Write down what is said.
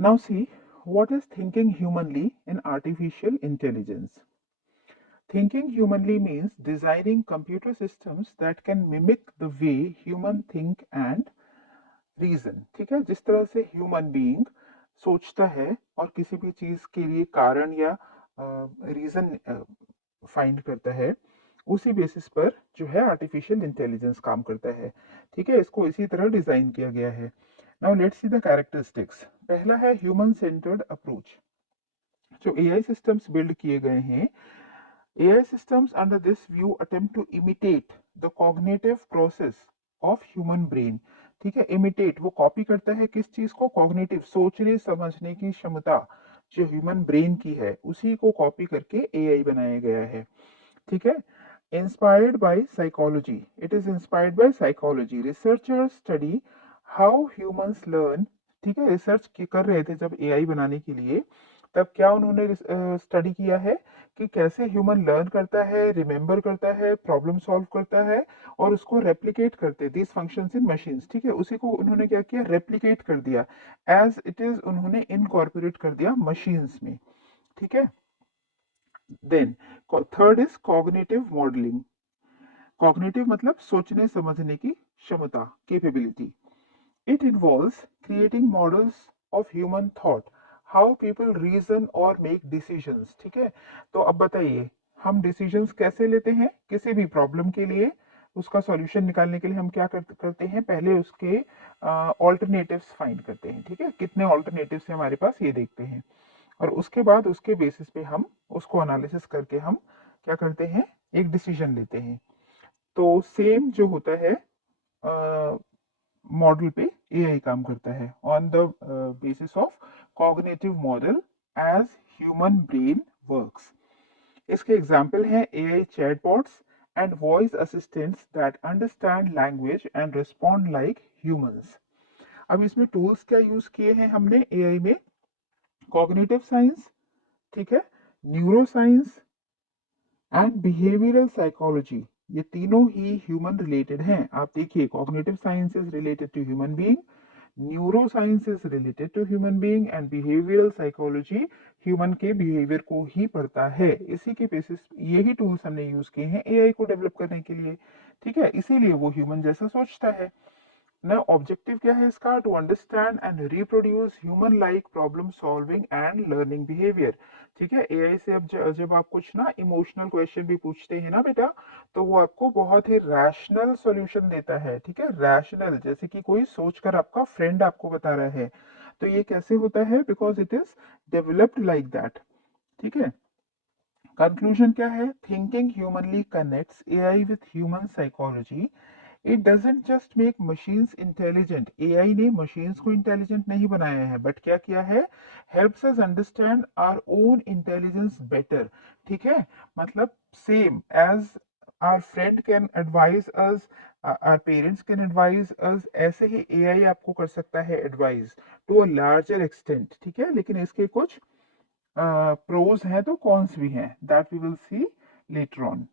Now see, what is thinking humanly in artificial intelligence? Thinking humanly means designing computer systems that can mimic the way human think and reason. ठीक है, जिस तरह से human being सोचता है और किसी भी चीज के लिए कारण या रीजन फाइंड करता है, उसी बेसिस पर जो है आर्टिफिशियल इंटेलिजेंस काम करता है। ठीक है, इसको इसी तरह डिजाइन किया गया है। Now let's see the characteristics. पहला है ह्यूमन सेंटर्ड अप्रोच। जो एआई सिस्टम्स बिल्ड किए गए हैं, AI systems under this view attempt to imitate the cognitive process of human brain। ठीक है, imitate वो कॉपी करता है किस चीज को? कॉग्निटिव, सोचने समझने की क्षमता जो ह्यूमन ब्रेन की है, उसी को कॉपी करके एआई बनाया गया है। ठीक है, inspired by psychology, it is inspired by psychology. Researchers study how humans learn. ठीक है, रिसर्च कर रहे थे जब एआई बनाने के लिए, तब क्या उन्होंने स्टडी किया है कि कैसे ह्यूमन लर्न करता है, रिमेम्बर करता है, प्रॉब्लम सॉल्व करता है और उसको रेप्लिकेट करते हैं, दिस फंक्शंस इन मशीन्स। ठीक है, उसी को उन्होंने क्या किया? रेप्लिकेट कर दिया, एज इट इज उन्होंने इनकॉर्पोरेट कर दिया मशीन्स में। ठीक है, then third is cognitive modelling. Cognitive मतलब सोचने समझने की क्षमता, capability. It involves creating models of human thought, how people reason or make decisions। ठीक है, तो अब बताइए, हम डिसीजंस कैसे लेते हैं किसी भी प्रॉब्लम के लिए? उसका सॉल्यूशन निकालने के लिए हम क्या करते हैं? पहले उसके ऑल्टरनेटिव्स फाइंड करते हैं। ठीक है, कितने ऑल्टरनेटिव्स हैं हमारे पास, ये देखते हैं, और उसके बाद उसके बेसिस पे हम उसको एनालिसिस करके हम क्या करते हैं? एक डिसीजन लेते हैं। तो सेम जो होता है मॉडल पे एआई काम करता है, on the basis of cognitive model as human brain works. इसके एग्जाम्पल हैं AI chatbots and voice assistants that understand language and respond like humans. अब इसमें टूल्स क्या यूज किए हैं हमने एआई में? कॉग्निटिव साइंस, ठीक है, neuro science and behavioural psychology, ये तीनों ही ह्यूमन रिलेटेड हैं। आप देखिए, cognitive science is related to human being, neuro science is related to human being and behavioural psychology human के बिहेवियर को ही पढ़ता है। इसी के बेसिस यही टूल्स हमने यूज किए हैं एआई को डेवलप करने के लिए। ठीक है, इसीलिए वो ह्यूमन जैसा सोचता है ना। ऑब्जेक्टिव क्या है इसका? To understand and reproduce human like problem solving and learning behaviour. ठीक है, एआई से अब जब आप कुछ ना इमोशनल क्वेश्चन भी पूछते हैं ना बेटा, तो वो आपको बहुत ही रैशनल सॉल्यूशन देता है। ठीक है, रैशनल, जैसे कि कोई सोचकर आपका फ्रेंड आपको बता रहा है। तो ये कैसे होता है? Because it is developed like that. ठीक है, कंक्लूजन क्या है? Thinking humanly connects AI with human psychology. It doesn't just make machines intelligent. AI ने मशीन्स को इंटेलिजेंट नहीं बनाया है, बट क्या किया है? Helps us understand our own intelligence better. ठीक है, मतलब same as our friend can advise us, our parents can advise us, ऐसे ही एआई आपको कर सकता है advise to a larger extent. ठीक है, लेकिन इसके कुछ प्रोज हैं तो कॉन्स भी हैं, that we will see later on.